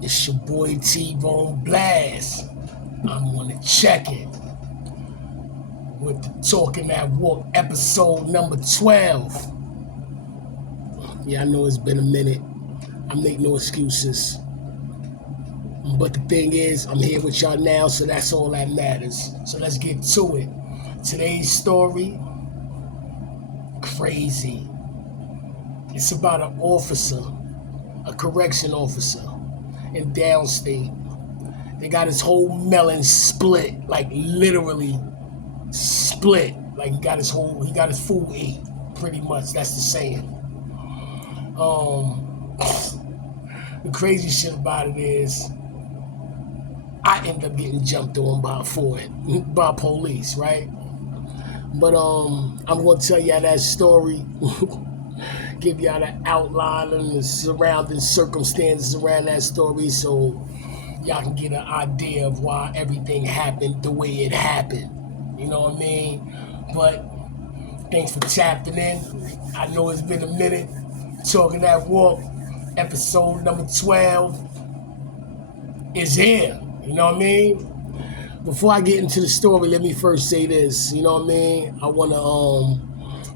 It's your boy T-Bone Blast. I'm on the check-in with the Talking That Walk episode number 12. Yeah, I know it's been a minute. I make no excuses. But the thing is, I'm here with y'all now, so that's all that matters. So let's get to it. Today's story, crazy. It's about an officer, a correction officer in Downstate. They got his whole melon split, like literally split. Like he got his food ate, pretty much. That's the saying. The crazy shit about it is, I end up getting jumped on by police, right? But I'm gonna tell y'all that story, give y'all the outline and the surrounding circumstances around that story, so y'all can get an idea of why everything happened the way it happened. You know what I mean? But thanks for tapping in. I know it's been a minute. Talking That Walk, episode number 12 is here. You know what I mean? Before I get into the story, let me first say this. You know what I mean? I want to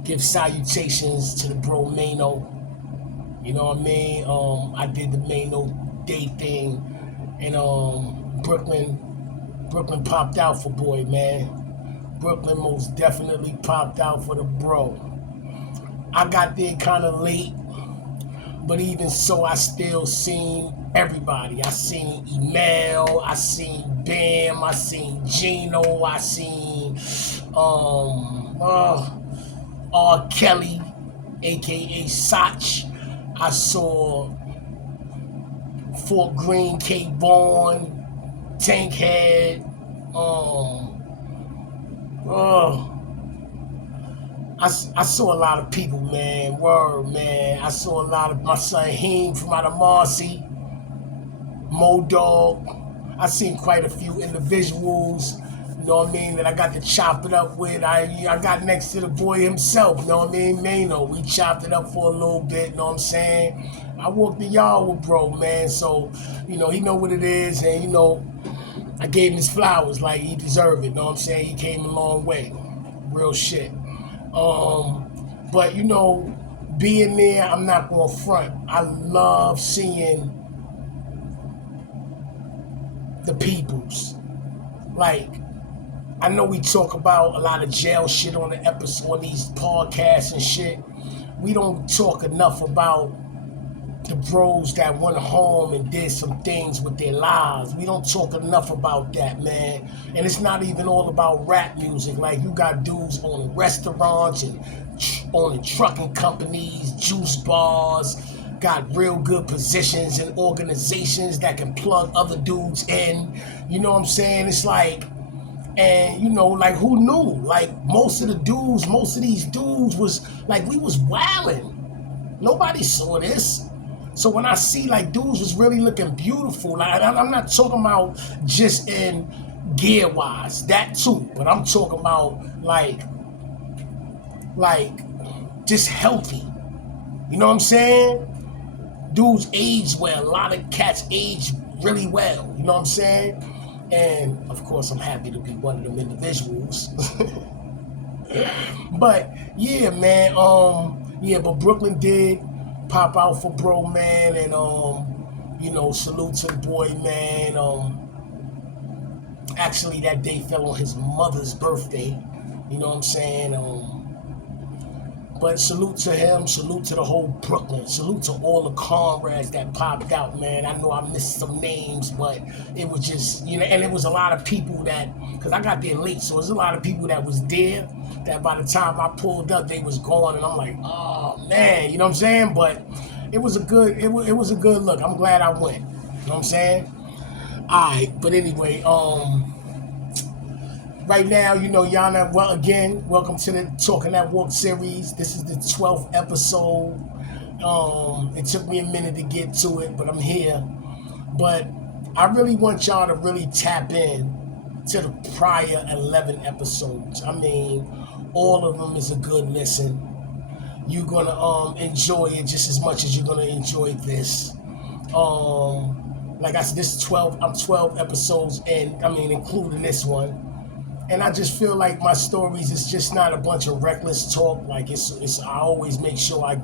give salutations to the bro Maino. You know what I mean? I did the Maino Day thing, and Brooklyn popped out for boy, man. Brooklyn most definitely popped out for the bro. I got there kind of late, but even so, I still seen everybody. I seen Email, I seen Bam, I seen Gino, I seen R. Kelly, aka Sach. I saw Fort Greene, K. Born, Tankhead. I saw a lot of people, man. Word, man. I saw a lot of my son Heem from out of Marcy, Mo Dog. I seen quite a few individuals, you know what I mean, that I got to chop it up with. I got next to the boy himself, you know what I mean, Maino. We chopped it up for a little bit, you know what I'm saying? I walked the yard with bro, man, so, he know what it is, and, I gave him his flowers like he deserved it, you know what I'm saying? He came a long way. Real shit. But being there, I'm not gonna front. I love seeing the peoples. Like, I know we talk about a lot of jail shit on the episode, on these podcasts and shit. We don't talk enough about the bros that went home and did some things with their lives. We don't talk enough about that, man. And it's not even all about rap music. Like, you got dudes owning restaurants and owning trucking companies, juice bars, got real good positions in organizations that can plug other dudes in. You know what I'm saying? It's like, and like, who knew? Like, most of these dudes was like, we was wilding. Nobody saw this. So when I see like dudes was really looking beautiful, like, I'm not talking about just in gear wise, that too, but I'm talking about like just healthy. You know what I'm saying? Dudes age well. A lot of cats age really well. You know what I'm saying? And of course, I'm happy to be one of them individuals. But yeah, man. But Brooklyn did pop out for bro, man, and salute to the boy, man. Actually, that day fell on his mother's birthday. You know what I'm saying? But salute to him, salute to the whole Brooklyn, salute to all the comrades that popped out, man. I know I missed some names, but it was just, and it was a lot of people that, because I got there late, so there's a lot of people that was there that by the time I pulled up, they was gone, and I'm like, oh, man, you know what I'm saying? But it was a good look. I'm glad I went, you know what I'm saying? All right, but anyway, right now, Yana, well, again, welcome to the Talking That Walk series. This is the 12th episode. It took me a minute to get to it, but I'm here. But I really want y'all to really tap in to the prior 11 episodes. I mean, all of them is a good listen. You're going to enjoy it just as much as you're going to enjoy this. Like I said, this is 12. I'm 12 episodes in. I mean, including this one. And I just feel like my stories is just not a bunch of reckless talk. Like it's. I always make sure I,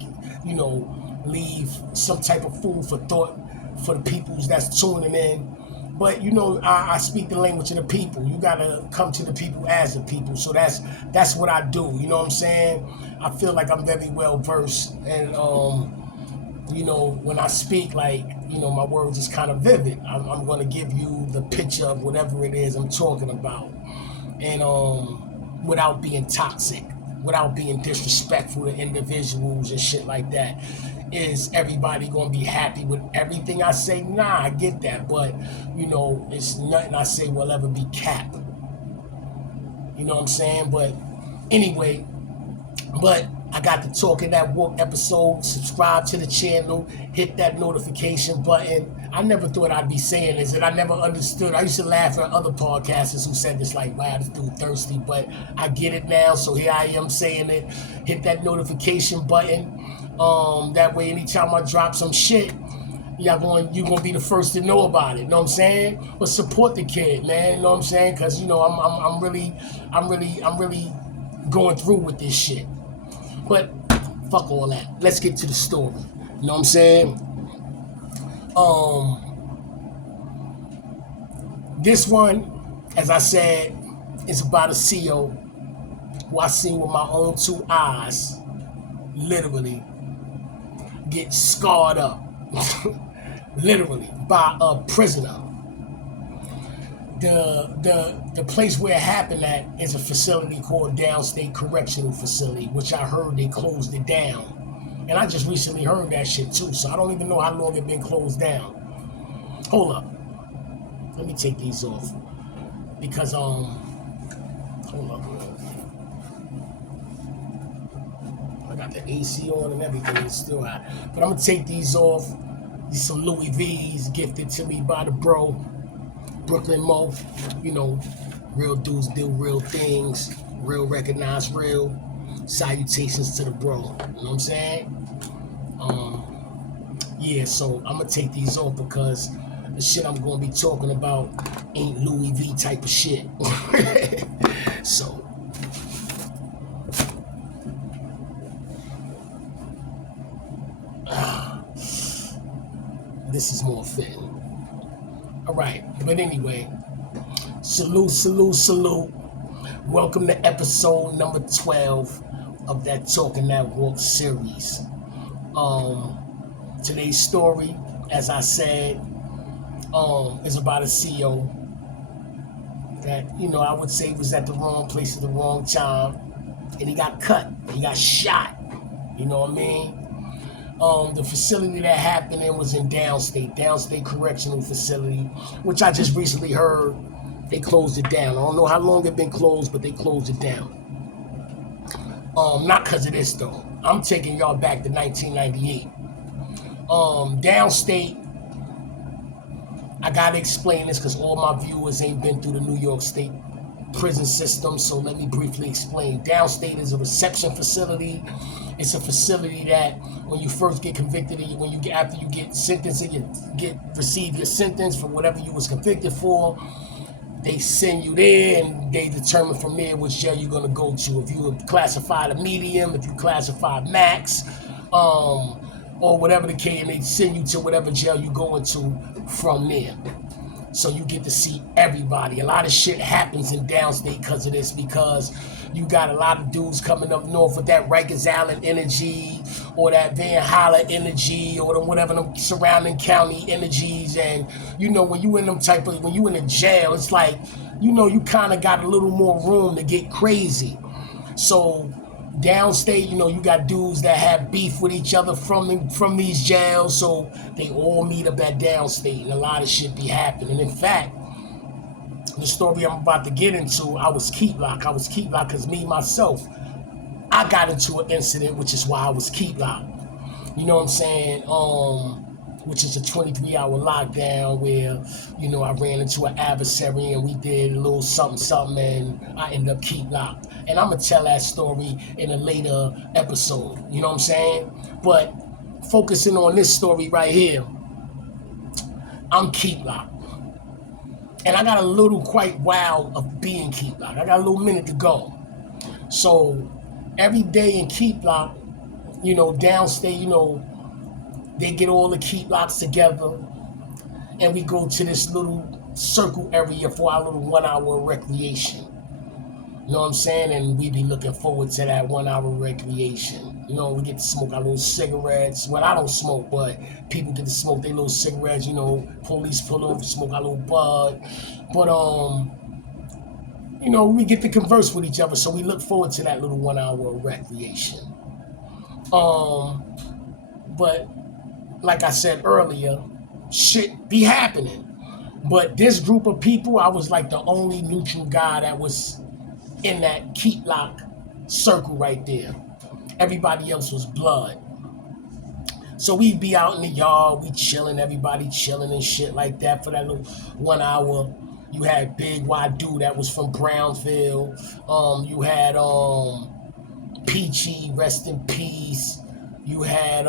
leave some type of food for thought for the peoples that's tuning in. But I speak the language of the people. You gotta come to the people as the people. So that's what I do. You know what I'm saying? I feel like I'm very well versed, and when I speak, like my words is kind of vivid. I'm gonna give you the picture of whatever it is I'm talking about, and without being toxic, without being disrespectful to individuals and shit like that. Is everybody gonna be happy with everything I say? Nah, I get that, but it's nothing I say will ever be capped. You know what I'm saying? But anyway, I got to talk in that walk episode. Subscribe to the channel, hit that notification button. I never thought I'd be saying this, and I never understood. I used to laugh at other podcasters who said this, like, wow, this dude thirsty, but I get it now, so here I am saying it. Hit that notification button. That way, anytime I drop some shit, you're gonna be the first to know about it. You know what I'm saying? But support the kid, man. You know what I'm saying? Because I'm really going through with this shit. But fuck all that. Let's get to the story. You know what I'm saying? This one, as I said, is about a CEO who I seen with my own two eyes, literally get scarred up, literally by a prisoner. The place where it happened at is a facility called Downstate Correctional Facility, which I heard they closed it down. And I just recently heard that shit too, so I don't even know how long it been closed down. Hold up. Let me take these off. Because hold up. I got the AC on and everything, it's still hot. But I'm gonna take these off. These some Louis V's gifted to me by the bro. Brooklyn Mo, real dudes do real things, real recognize real. Salutations to the bro, you know what I'm saying? Yeah, so I'm gonna take these off because the shit I'm gonna be talking about ain't Louis V type of shit. So, this is more fitting. All right, but anyway, salute. Welcome to episode number 12 of that Talking That Walk series. Today's story, as I said, is about a CEO that, I would say was at the wrong place at the wrong time, and he got cut, he got shot, you know what I mean? The facility that happened in was in Downstate Correctional Facility, which I just recently heard they closed it down. I don't know how long it been closed, but they closed it down. Not because of this though. I'm taking y'all back to 1998. Downstate, I gotta explain this because all my viewers ain't been through the New York State prison system, so let me briefly explain. Downstate is a reception facility. It's a facility that when you first get convicted, after you get sentenced and you receive your sentence for whatever you was convicted for, they send you there and they determine from there which jail you're gonna go to. If you classified a medium, if you classified max, or whatever the case, and they send you to whatever jail you go into from there. So you get to see everybody. A lot of shit happens in Downstate because of this, because you got a lot of dudes coming up north with that Rikers Island energy or that Van Holler energy or whatever them surrounding county energies. And when you in when you in a jail, it's like, you kind of got a little more room to get crazy. So Downstate, you got dudes that have beef with each other from these jails, so they all meet up at Downstate, and a lot of shit be happening. In fact, the story I'm about to get into, I was keep locked because me, myself, I got into an incident, which is why I was keep locked. You know what I'm saying? Which is a 23-hour lockdown where, I ran into an adversary and we did a little something, and I ended up keep locked. And I'm going to tell that story in a later episode, you know what I'm saying? But focusing on this story right here, I'm Keep Lock. And I got a little quite while of being Keep Lock. I got a little minute to go. So every day in Keep Lock, Downstate, they get all the Keep Locks together and we go to this little circle area for our little 1 hour recreation. You know what I'm saying? And we be looking forward to that 1 hour recreation. We get to smoke our little cigarettes. Well, I don't smoke, but people get to smoke their little cigarettes. Police pull over, smoke our little bud. But we get to converse with each other, so we look forward to that little 1 hour recreation. But like I said earlier, shit be happening. But this group of people, I was like the only neutral guy that was in that Keep Lock circle right there. Everybody else was blood. So we'd be out in the yard, we chilling, everybody chilling and shit like that for that little 1 hour. You had Big Wadu that was from Brownsville. You had Peachy, rest in peace. You had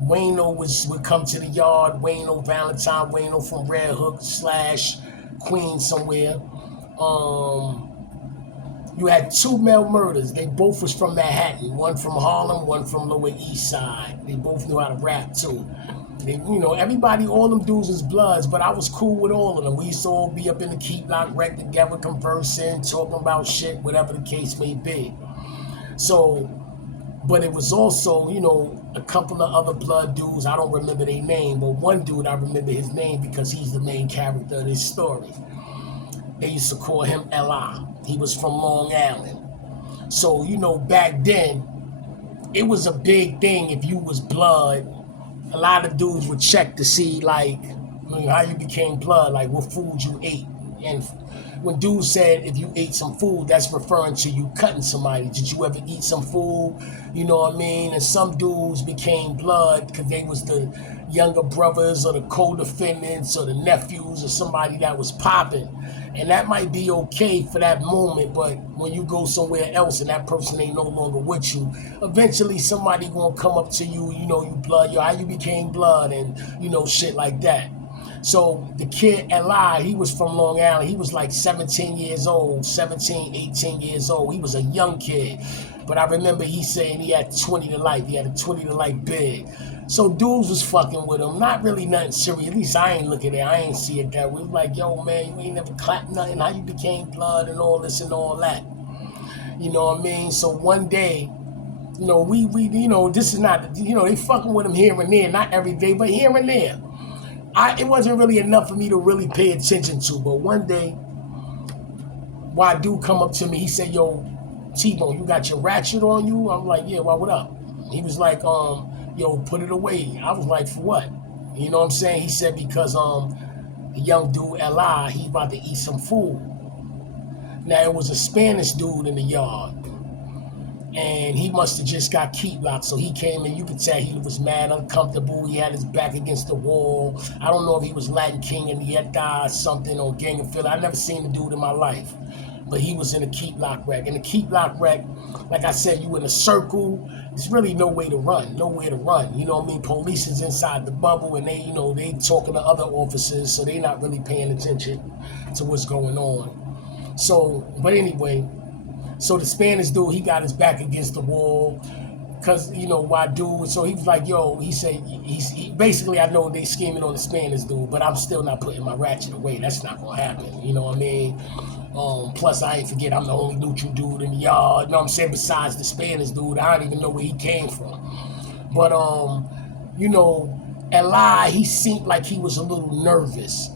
Maino would come to the yard. Maino Valentine, Maino from Red Hook / Queens somewhere. You had 2 male murders. They both was from Manhattan. One from Harlem, one from Lower East Side. They both knew how to rap too. Everybody, all them dudes was bloods, but I was cool with all of them. We used to all be up in the Keep Lock rec together, conversing, talking about shit, whatever the case may be. So, but it was also, a couple of other blood dudes. I don't remember their name, but one dude, I remember his name because he's the main character of this story. They used to call him L.I. He was from Long Island. So, back then, it was a big thing if you was blood. A lot of dudes would check to see, how you became blood, like what food you ate. And when dudes said if you ate some food, that's referring to you cutting somebody. Did you ever eat some food? You know what I mean? And some dudes became blood because they was the younger brothers or the co-defendants or the nephews or somebody that was popping. And that might be okay for that moment, but when you go somewhere else and that person ain't no longer with you, eventually somebody gonna come up to you, you blood, how you became blood, and shit like that. So the kid Eli, he was from Long Island. He was like 17 years old, 17, 18 years old. He was a young kid. But I remember he saying he had 20 to life. He had a 20 to life bid. So dudes was fucking with him. Not really nothing serious. At least I ain't look at it. I ain't see it that way. Like, yo, man, you ain't never clapped nothing. How you became blood and all this and all that. You know what I mean? So one day, we this is not, they fucking with him here and there. Not every day, but here and there. It wasn't really enough for me to really pay attention to. But one day, Wadu come up to me. He said, yo, T-Bone, you got your ratchet on you? I'm like, yeah, well, what up? He was like, yo, put it away. I was like, for what? You know what I'm saying? He said, because the young dude, Eli, he about to eat some food. Now, it was a Spanish dude in the yard. And he must have just got Keep Locked. So he came in, you could tell he was mad, uncomfortable. He had his back against the wall. I don't know if he was Latin King in Nieta or something, or Gang of Philly. I never seen the dude in my life. But he was in a Keep Lock wreck. In the Keep Lock wreck, like I said, you in a circle. There's really no way to run. Nowhere to run. You know what I mean? Police is inside the bubble, and they talking to other officers, so they not really paying attention to what's going on. So, but anyway, so the Spanish dude, he got his back against the wall, because, Wadu, so he was like, yo, he said, basically, I know they scheming on the Spanish dude, but I'm still not putting my ratchet away. That's not going to happen. You know what I mean? Plus, I ain't forget, I'm the only neutral dude in the yard. You know what I'm saying? Besides the Spanish dude, I don't even know where he came from. But, Eli, he seemed like he was a little nervous.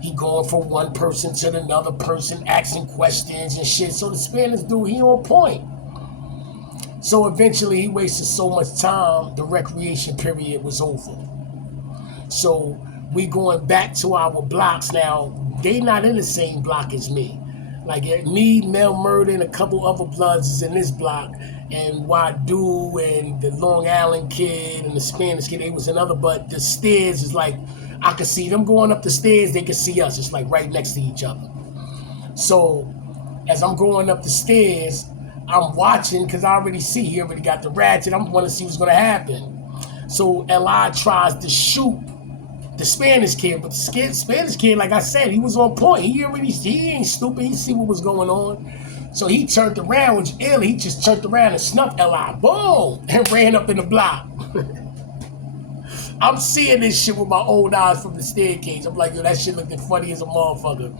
He going from one person to another person, asking questions and shit. So the Spanish dude, he on point. So eventually, he wasted so much time, the recreation period was over. So we going back to our blocks now. They not in the same block as me. Like me, Mel Murder, and a couple other bloods is in this block, and Wadu and the Long Island kid and the Spanish kid, they was another. But the stairs is like, I could see them going up the stairs, they could see us. It's like right next to each other. So as I'm going up the stairs, I'm watching because I already see he already got the ratchet. I'm want to see what's gonna happen. So Li tries to shoot the Spanish kid. But the Spanish kid, like I said, he was on point. He ain't stupid. He see what was going on. So he turned around, which ill. He just turned around and snuffed L.I. Boom! And ran up in the block. I'm seeing this shit with my own eyes from the staircase. I'm like, yo, that shit looking funny as a motherfucker.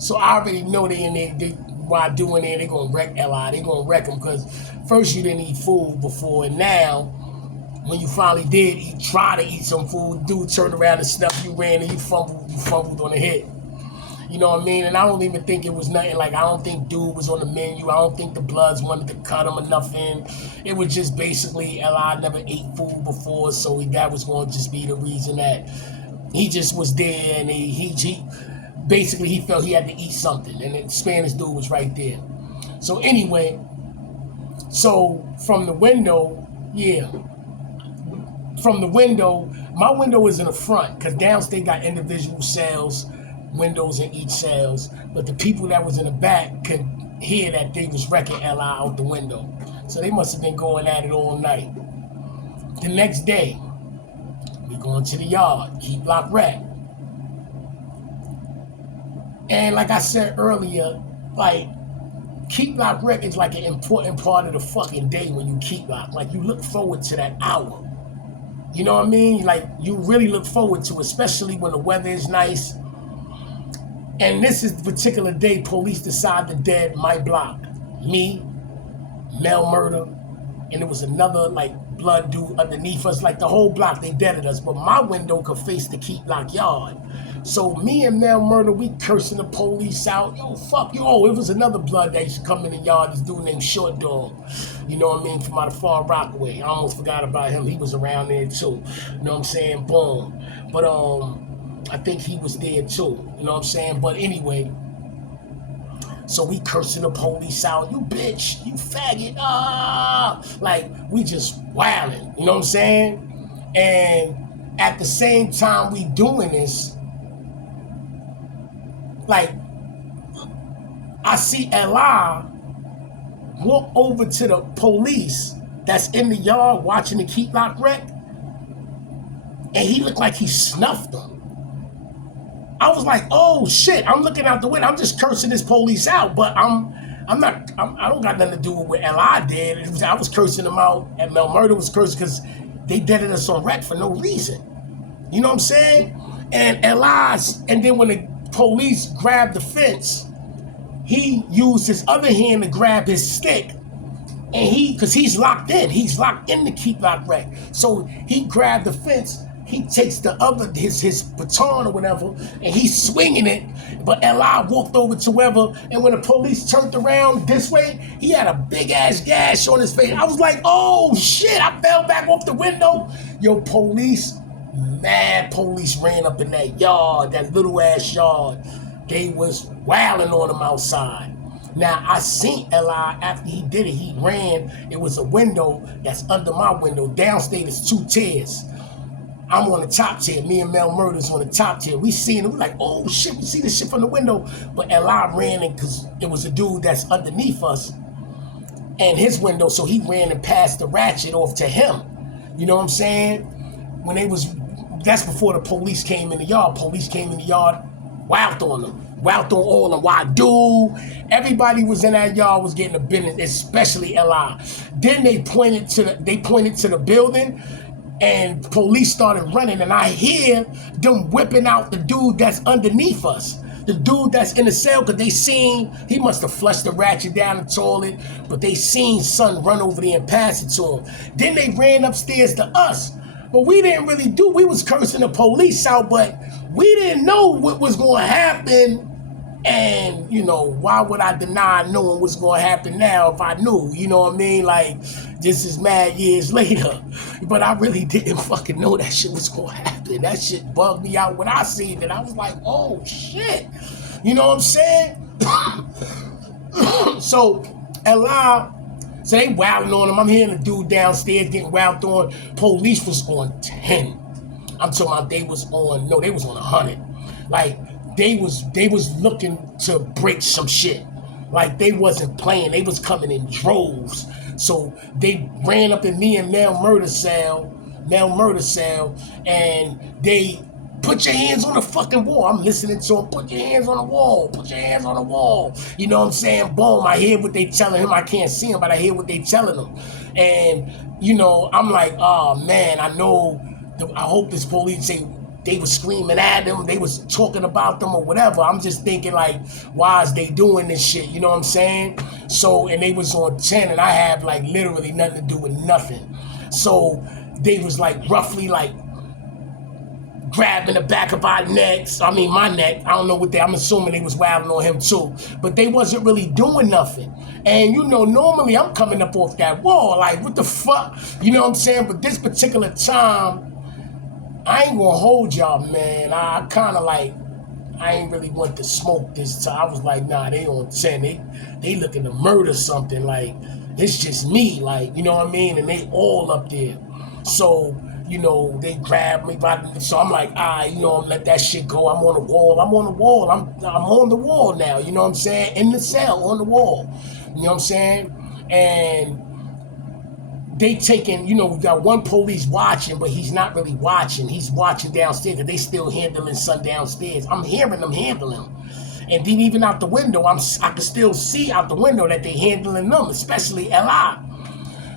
So I already know they in there, while doing it, they gonna wreck L.I. They gonna wreck him, because first you didn't eat food before, and now, when you finally did eat, try to eat some food, dude turned around and snuffed you, ran, and you fumbled on the hit. You know what I mean? And I don't even think it was nothing, like, I don't think dude was on the menu. I don't think the Bloods wanted to cut him or nothing. It was just basically L.I. never ate food before, so that was going to just be the reason that he just was there, and he basically he felt he had to eat something, and the Spanish dude was right there. So anyway, so from the window, my window is in the front, because Downstate got individual cells, windows in each cells, but the people that was in the back could hear that they was wrecking L.I. out the window. So they must have been going at it all night. The next day, we going to the yard, keep block wreck. And like I said earlier, like, keep block wreck is like an important part of the fucking day when you keep block. Like, you look forward to that hour. You know what I mean? Like, you really look forward to it, especially when the weather is nice. And this is the particular day police decide to dead my block. Me, Mel Murder, and there was another, like, blood dude underneath us. Like, the whole block, they deaded us. But my window could face the keep block yard. So me and Mel Murder, we cursing the police out. Yo, fuck you. Oh, it was another blood that used to come in the yard. This dude named Short Dog. You know what I mean? From out of Far Rockaway. I almost forgot about him. He was around there too. You know what I'm saying? Boom. But I think he was there too. You know what I'm saying? But anyway, so we cursing the police out. You bitch. You faggot. Like, we just wilding. You know what I'm saying? And at the same time we doing this, like, I see L.I. walk over to the police that's in the yard watching the keep lock wreck, and he looked like he snuffed them. I was like, oh shit, I'm looking out the window, I'm just cursing this police out, but I don't got nothing to do with what L.I. did. I was cursing them out, and Mel Murder was cursing because they deaded us on wreck for no reason. You know what I'm saying? And and then when the police grabbed the fence, he used his other hand to grab his stick, and because he's locked in the keep lock wreck. So he grabbed the fence, he takes his baton or whatever, and he's swinging it, but L.I. walked over to whoever, and when the police turned around this way, he had a big ass gash on his face. I was like, oh shit, I fell back off the window. Yo, mad police ran up in that yard, that little ass yard. They was wailing on him outside. Now, I seen L.I. after he did it. He ran. It was a window that's under my window. Downstate is 2 tiers. I'm on the top tier. Me and Mel Murder's on the top tier. We seen it. We're like, oh shit, we see this shit from the window. But L.I. ran in because it was a dude that's underneath us and his window. So he ran and passed the ratchet off to him. You know what I'm saying? That's before the police came in the yard. Police came in the yard, wowed on them. Wowed on all of them. Why, dude? Everybody was in that yard was getting a business, especially L.I. Then they pointed to the building, and police started running, and I hear them whipping out the dude that's underneath us. The dude that's in the cell, because they seen, he must have flushed the ratchet down the toilet, but they seen son run over there and pass it to him. Then they ran upstairs to us. But we didn't really we was cursing the police out, but we didn't know what was going to happen. And, you know, why would I deny knowing what's going to happen now if I knew? You know what I mean? Like, this is mad years later. But I really didn't fucking know that shit was going to happen. That shit bugged me out when I seen it. I was like, oh, shit. You know what I'm saying? So, L.I., so they wilding on him. I'm hearing the dude downstairs getting wowed on. Police was on 10. I'm talking about they was on 100. Like, they was looking to break some shit. Like, they wasn't playing. They was coming in droves. So they ran up in me and Mel Murder cell, and they Put your hands on the fucking wall. I'm listening to him. Put your hands on the wall. Put your hands on the wall. You know what I'm saying? Boom. I hear what they telling him. I can't see him, but I hear what they telling him. And, you know, I'm like, oh, man, I know. I hope this police say they was screaming at him. They was talking about them or whatever. I'm just thinking, like, why is they doing this shit? You know what I'm saying? So, and they was on 10, and I have, like, literally nothing to do with nothing. So they was, like, roughly, like, grabbing the back of our necks. I mean, my neck. I don't know what I'm assuming they was wilding on him too. But they wasn't really doing nothing. And, you know, normally I'm coming up off that wall. Like, what the fuck? You know what I'm saying? But this particular time, I ain't gonna hold y'all, man. I kind of like, I ain't really want to smoke this time. I was like, nah, they on 10. They looking to murder something. Like, it's just me. Like, you know what I mean? And they all up there. So, you know, they grabbed me so I'm like, you know, let that shit go. I'm on the wall. I'm on the wall. I'm on the wall now. You know what I'm saying? In the cell, on the wall. You know what I'm saying? And they taking, you know, we got one police watching, but he's not really watching. He's watching downstairs, because they still handling son downstairs. I'm hearing them handling him. And then even out the window, I can still see out the window that they handling them, especially L.I.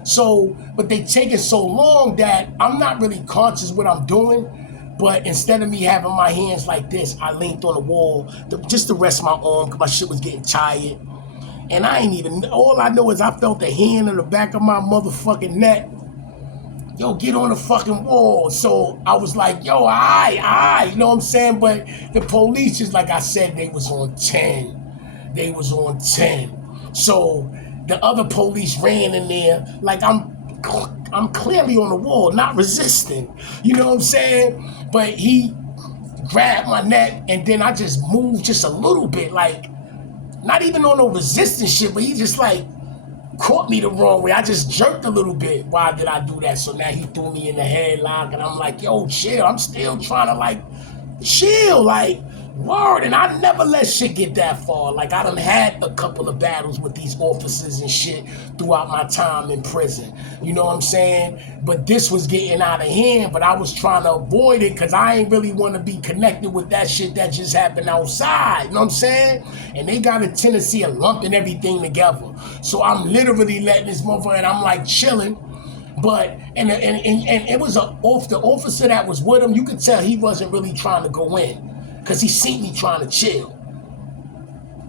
So, but they take it so long that I'm not really conscious what I'm doing. But instead of me having my hands like this, I leaned on the wall just to rest my arm, because my shit was getting tired. And I ain't even, all I know is I felt a hand in the back of my motherfucking neck. Yo, get on the fucking wall. So I was like, yo, aye, you know what I'm saying? But the police, just like I said, they was on 10. They was on 10. So the other police ran in there like I'm clearly on the wall, not resisting. You know what I'm saying? But he grabbed my neck, and then I just moved just a little bit, like not even on no resistance shit, but he just like caught me the wrong way. I just jerked a little bit. Why did I do that? So now he threw me in the headlock, and I'm like, yo, chill. I'm still trying to like chill, like, word. And I never let shit get that far. Like, I done had a couple of battles with these officers and shit throughout my time in prison. You know what I'm saying? But this was getting out of hand, but I was trying to avoid it, because I ain't really want to be connected with that shit that just happened outside. You know what I'm saying? And they got a tendency of lumping everything together. So I'm literally letting this motherfucker, and I'm like chilling. But, and it was the officer that was with him, you could tell he wasn't really trying to go in, because he seen me trying to chill.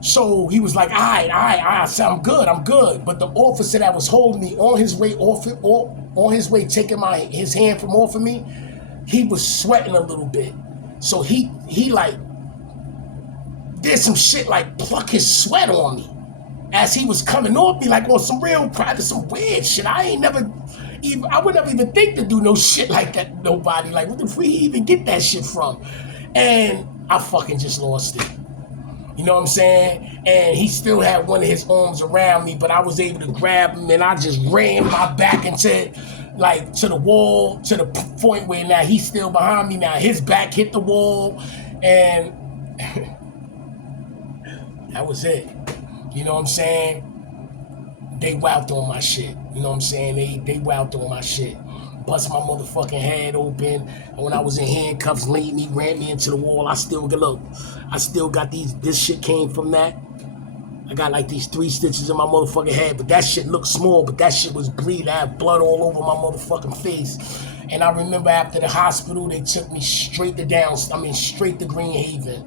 So he was like, all right, I said, I'm good. But the officer that was holding me on his way taking his hand from off of me, he was sweating a little bit. So he like did some shit like pluck his sweat on me as he was coming off me, like on some real private, some weird shit. I would never even think to do no shit like that to nobody. Like, what the fuck he even get that shit from? And I fucking just lost it. You know what I'm saying? And he still had one of his arms around me, but I was able to grab him, and I just ran my back into, like, to the wall, to the point where now he's still behind me. Now his back hit the wall, and that was it. You know what I'm saying? They wowed on my shit. You know what I'm saying? They wowed on my shit. Bust my motherfucking head open. And when I was in handcuffs, ran me into the wall. I still got these, this shit came from that. I got like these 3 stitches in my motherfucking head, but that shit looked small, but that shit was bleeding. I had blood all over my motherfucking face. And I remember after the hospital, they took me straight to Green Haven.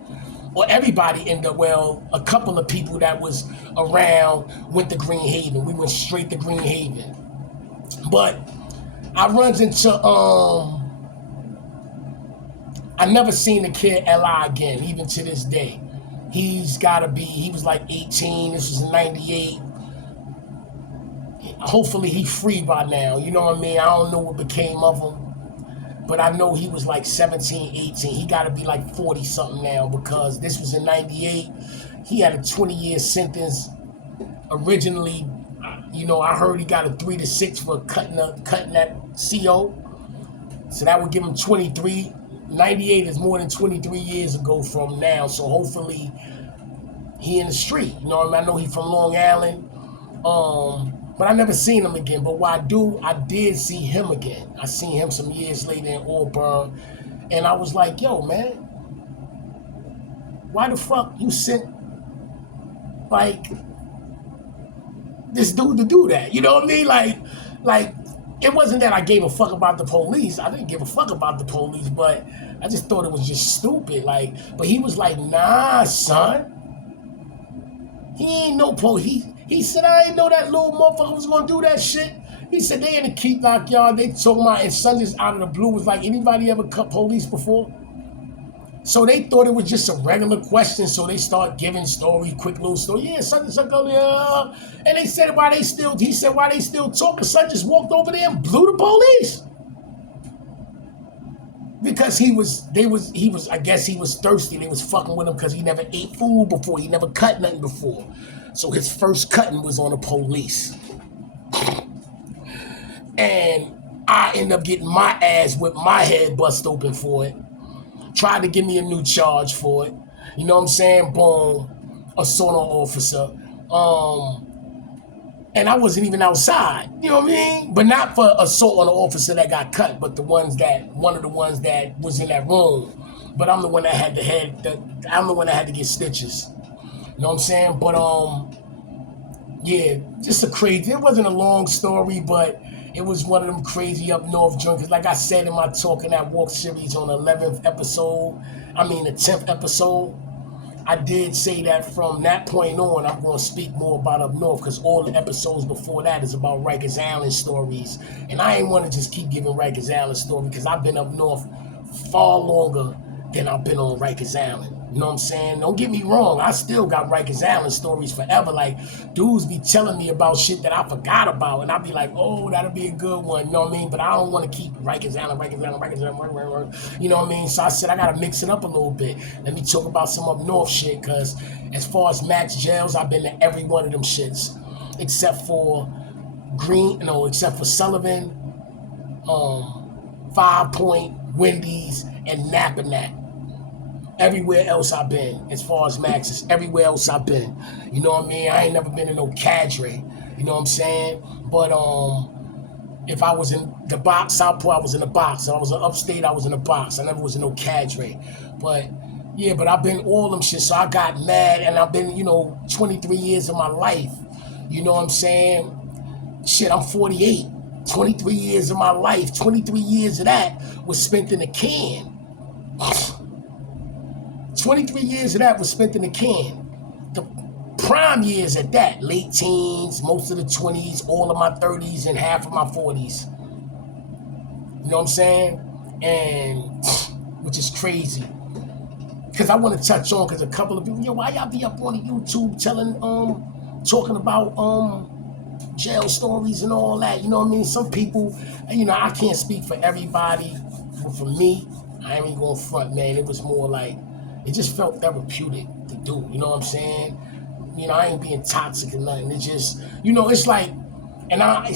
Or everybody a couple of people that was around went to Green Haven. We went straight to Green Haven. But I runs into, I never seen the kid L.I. again, even to this day. He was like 18, this was 98. Hopefully he free by now, you know what I mean? I don't know what became of him, but I know he was like 17, 18. He gotta be like 40 something now, because this was in 98. He had a 20-year sentence originally. You know, I heard he got a 3 to 6 for cutting that CO. So that would give him 23. 98 is more than 23 years ago from now. So hopefully he in the street. You know what I mean? I know he from Long Island. But I never seen him again. But what I did see him again. I seen him some years later in Auburn. And I was like, yo, man, why the fuck you sent like this dude to do that? You know what I mean? Like it wasn't that I gave a fuck about the police. I didn't give a fuck about the police, but I just thought it was just stupid. Like, but he was like, nah, son. He ain't no police. He said, I ain't know that little motherfucker was gonna do that shit. He said, they in the Keith Lock yard, they talking about, and son just out of the blue was like, anybody ever cut police before? So they thought it was just a regular question, so they start giving story, quick little story. Yeah, son just and they said he said, why they still talking? Son just walked over there and blew the police. Because I guess he was thirsty. They was fucking with him because he never ate food before. He never cut nothing before. So his first cutting was on the police. And I end up getting my ass with my head bust open for it. Tried to give me a new charge for it. You know what I'm saying? Boom. Assault on officer. And I wasn't even outside. You know what I mean? But not for assault on an officer that got cut, but one of the ones that was in that room. But I'm the one that had I'm the one that had to get stitches. You know what I'm saying? But yeah, just it wasn't a long story, but it was one of them crazy up north joints. Cause like I said in my Talking That Walk series on the 10th episode, I did say that from that point on, I'm going to speak more about up north because all the episodes before that is about Rikers Island stories. And I ain't want to just keep giving Rikers Island stories because I've been up north far longer than I've been on Rikers Island. You know what I'm saying? Don't get me wrong. I still got Rikers Island stories forever. Like, dudes be telling me about shit that I forgot about. And I'll be like, oh, that'll be a good one. You know what I mean? But I don't want to keep Rikers Island. You know what I mean? So I said, I got to mix it up a little bit. Let me talk about some up north shit. Because as far as max jails, I've been to every one of them shits. Except for Sullivan, 5 Point, Wendy's, and Nappanet. Everywhere else I've been, as far as maxes, everywhere else I've been. You know what I mean? I ain't never been in no cadre. You know what I'm saying? But if I was in the box, Southport, I was in the box. If I was in upstate, I was in the box. I never was in no cadre. But yeah, but I've been all them shit. So I got mad, and I've been, 23 years of my life. You know what I'm saying? Shit, I'm 48. 23 years of my life, 23 years of that was spent in a can. 23 years of that was spent in the can. The prime years at that, late teens, most of the 20s, all of my 30s, and half of my 40s. You know what I'm saying? And, which is crazy. Because I want to touch on, because a couple of people, why y'all be up on YouTube talking about jail stories and all that? You know what I mean? Some people, I can't speak for everybody, but for me, I ain't even going to front, man. It was more like, it just felt therapeutic to do, you know what I'm saying? I ain't being toxic or nothing. It just, it's like, and I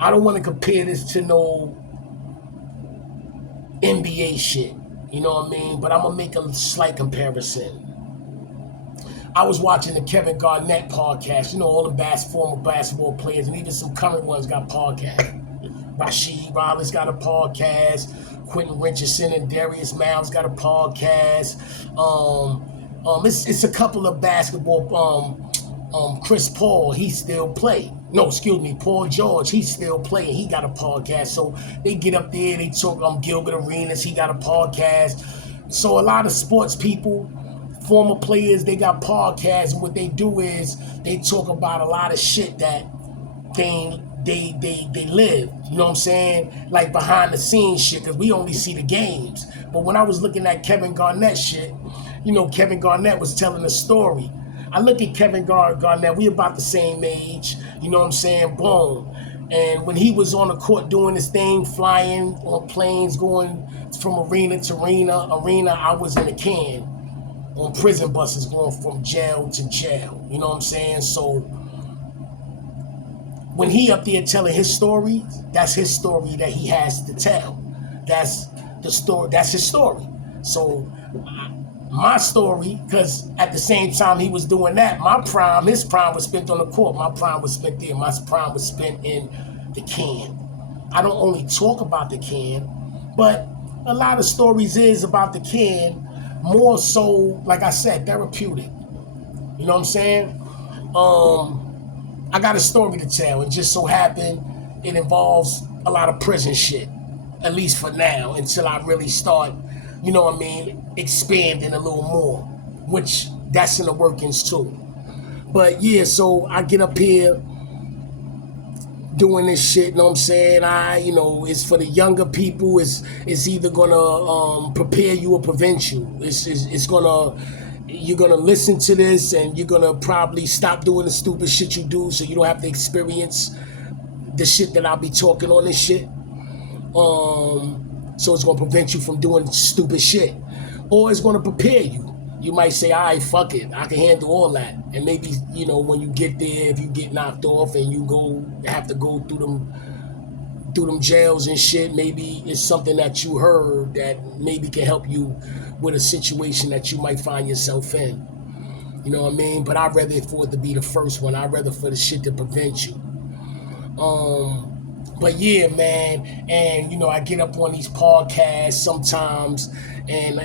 don't want to compare this to no NBA shit, you know what I mean? But I'm going to make a slight comparison. I was watching the Kevin Garnett podcast, all the former basketball players, and even some current ones got podcasts. Rasheed Rollins got a podcast. Quentin Richardson and Darius Miles got a podcast. It's a couple of basketball. Chris Paul, he still play. No, excuse me, Paul George, he still playing. He got a podcast. So they get up there, they talk. Gilbert Arenas, he got a podcast. So a lot of sports people, former players, they got podcasts. And what they do is they talk about a lot of shit that they live, you know what I'm saying? Like behind the scenes shit, because we only see the games. But when I was looking at Kevin Garnett shit, Kevin Garnett was telling a story. I look at Kevin Garnett, we about the same age, you know what I'm saying? Boom. And when he was on the court doing his thing, flying on planes, going from arena to arena, I was in a can on prison buses going from jail to jail, you know what I'm saying? So when he up there telling his story, that's his story that he has to tell. That's the story. That's his story. So my story, because at the same time he was doing that, his prime was spent on the court. My prime was spent there. My prime was spent in the can. I don't only talk about the can, but a lot of stories is about the kid, more so, like I said, therapeutic. You know what I'm saying? I got a story to tell. It just so happened it involves a lot of prison shit, at least for now, until I really start, you know what I mean, expanding a little more, which that's in the workings too. But yeah, so I get up here doing this shit, you know what I'm saying? It's for the younger people. It's either gonna prepare you or prevent you. It's gonna, you're gonna listen to this and you're gonna probably stop doing the stupid shit you do, so you don't have to experience the shit that I'll be talking on this shit. So it's gonna prevent you from doing stupid shit, or it's gonna prepare you. You might say, all right, fuck it, I can handle all that. And maybe, when you get there, if you get knocked off and you have to go through them jails and shit, maybe it's something that you heard that maybe can help you with a situation that you might find yourself in. You know what I mean? But I'd rather for it to be the first one. I'd rather for the shit to prevent you. But yeah, man, and I get up on these podcasts sometimes, and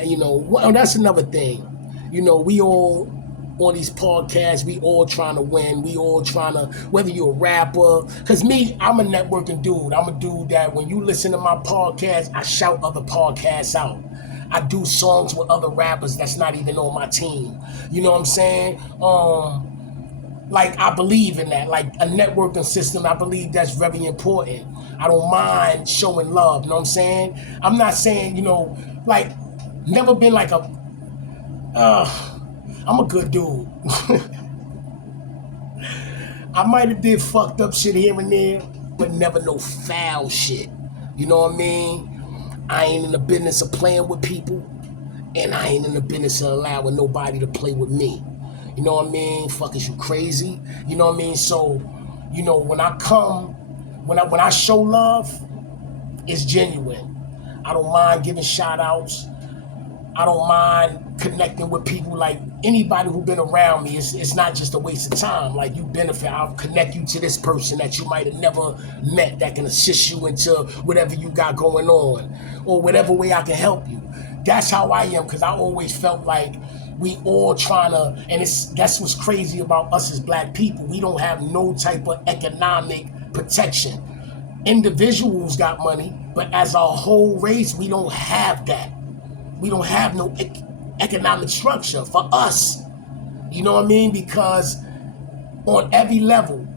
that's another thing. We all on these podcasts, we all trying to win. We all trying to, whether you're a rapper, because me, I'm a networking dude. I'm a dude that when you listen to my podcast, I shout other podcasts out. I do songs with other rappers that's not even on my team. You know what I'm saying? Like, I believe in that. Like, a networking system, I believe that's very important. I don't mind showing love, you know what I'm saying? I'm not saying, like, never been like I'm a good dude. I might have did fucked up shit here and there, but never no foul shit. You know what I mean? I ain't in the business of playing with people, and I ain't in the business of allowing nobody to play with me. You know what I mean? Fuck, is you crazy? You know what I mean? So, when I show love, it's genuine. I don't mind giving shout outs. I don't mind connecting with people. Like, anybody who been around me, it's not just a waste of time. Like, you benefit. I'll connect you to this person that you might have never met that can assist you into whatever you got going on, or whatever way I can help you. That's how I am, because I always felt like we all trying to, and that's what's crazy about us as black people. We don't have no type of economic protection. Individuals got money, but as a whole race, we don't have that. We don't have no economic structure for us. You know what I mean? Because on every level,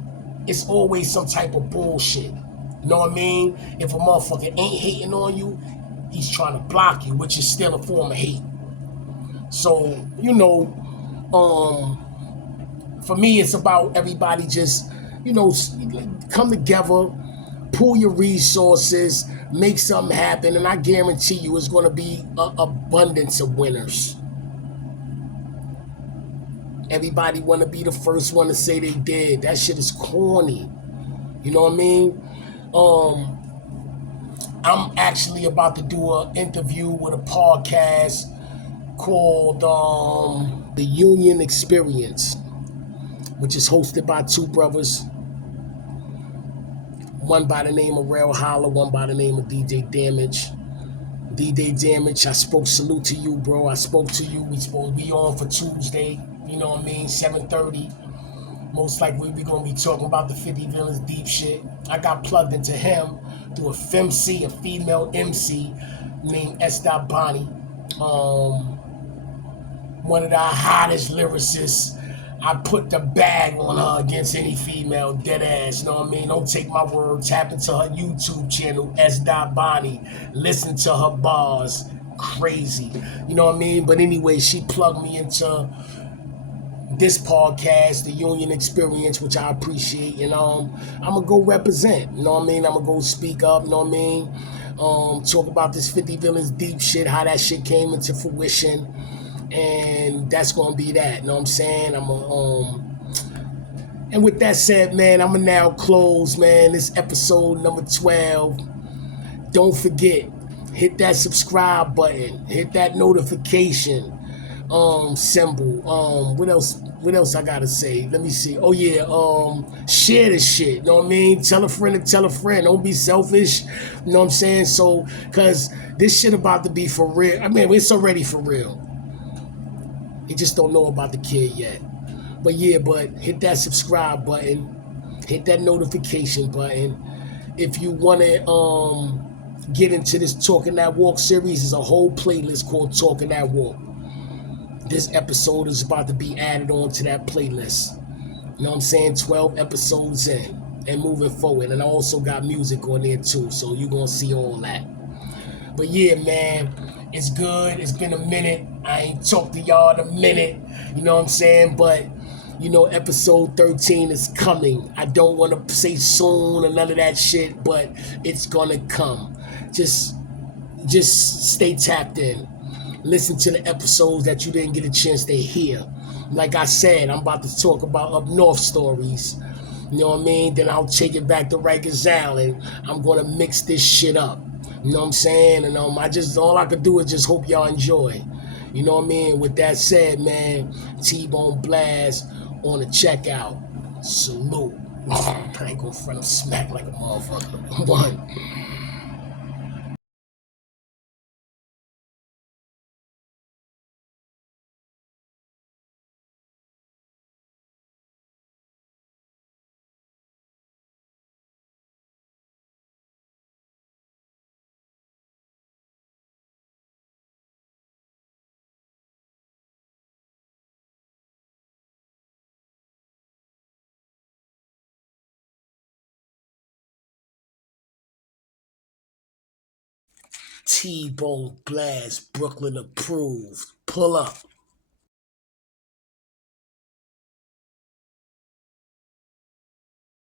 it's always some type of bullshit. You know what I mean? If a motherfucker ain't hating on you, he's trying to block you, which is still a form of hate. So, for me, it's about everybody just, come together, pool your resources, make something happen, and I guarantee you it's going to be an abundance of winners. Everybody want to be the first one to say they did. That shit is corny. You know what I mean? I'm actually about to do an interview with a podcast called The Union Experience, which is hosted by two brothers. One by the name of Rail Holler, one by the name of DJ Damage. DJ Damage, I spoke salute to you, bro. I spoke to you. We supposed to be on for Tuesday, you know what I mean, 7:30. Most likely we're going to be talking about the 50 Villains Deep shit. I got plugged into him through a FemC, a female MC named Bonnie. One of the hottest lyricists. I put the bag on her against any female, dead ass, you know what I mean? Don't take my word. Tap into her YouTube channel, Bonnie. Listen to her bars. Crazy. You know what I mean? But anyway, she plugged me into this podcast, The Union Experience, which I appreciate. I'm going to go represent, you know what I mean? I'm going to go speak up, you know what I mean? Talk about this 50 Villains Deep shit, how that shit came into fruition. And that's gonna be that, you know what I'm saying? And with that said, man, I'm gonna now close, man. This episode number 12. Don't forget, hit that subscribe button, hit that notification symbol. What else I gotta say? Let me see. Oh yeah, share this shit. You know what I mean? Tell a friend to tell a friend. Don't be selfish. You know what I'm saying? So cause this shit about to be for real. I mean, it's already for real. You just don't know about the kid yet. But yeah, but hit that subscribe button, hit that notification button. If you wanna get into this Talking That Walk series, there's a whole playlist called Talking That Walk. This episode is about to be added on to that playlist. You know what I'm saying? 12 episodes in and moving forward. And I also got music on there too, so you're gonna see all that. But yeah, man, it's good. It's been a minute. I ain't talked to y'all in a minute. You know what I'm saying? But episode 13 is coming. I don't want to say soon or none of that shit, but it's gonna come. Just just stay tapped in. Listen to the episodes that you didn't get a chance to hear. Like I said, I'm about to talk about up north stories. You know what I mean? Then I'll take it back to Rikers Island. I'm gonna mix this shit up. You know what I'm saying? And I just all I could do is just hope y'all enjoy. You know what I mean? With that said, man, T-Bone Blast on the checkout. Salute. I ain't gonna front him smack like a motherfucker. One. T-Bone Blast, Brooklyn approved. Pull up.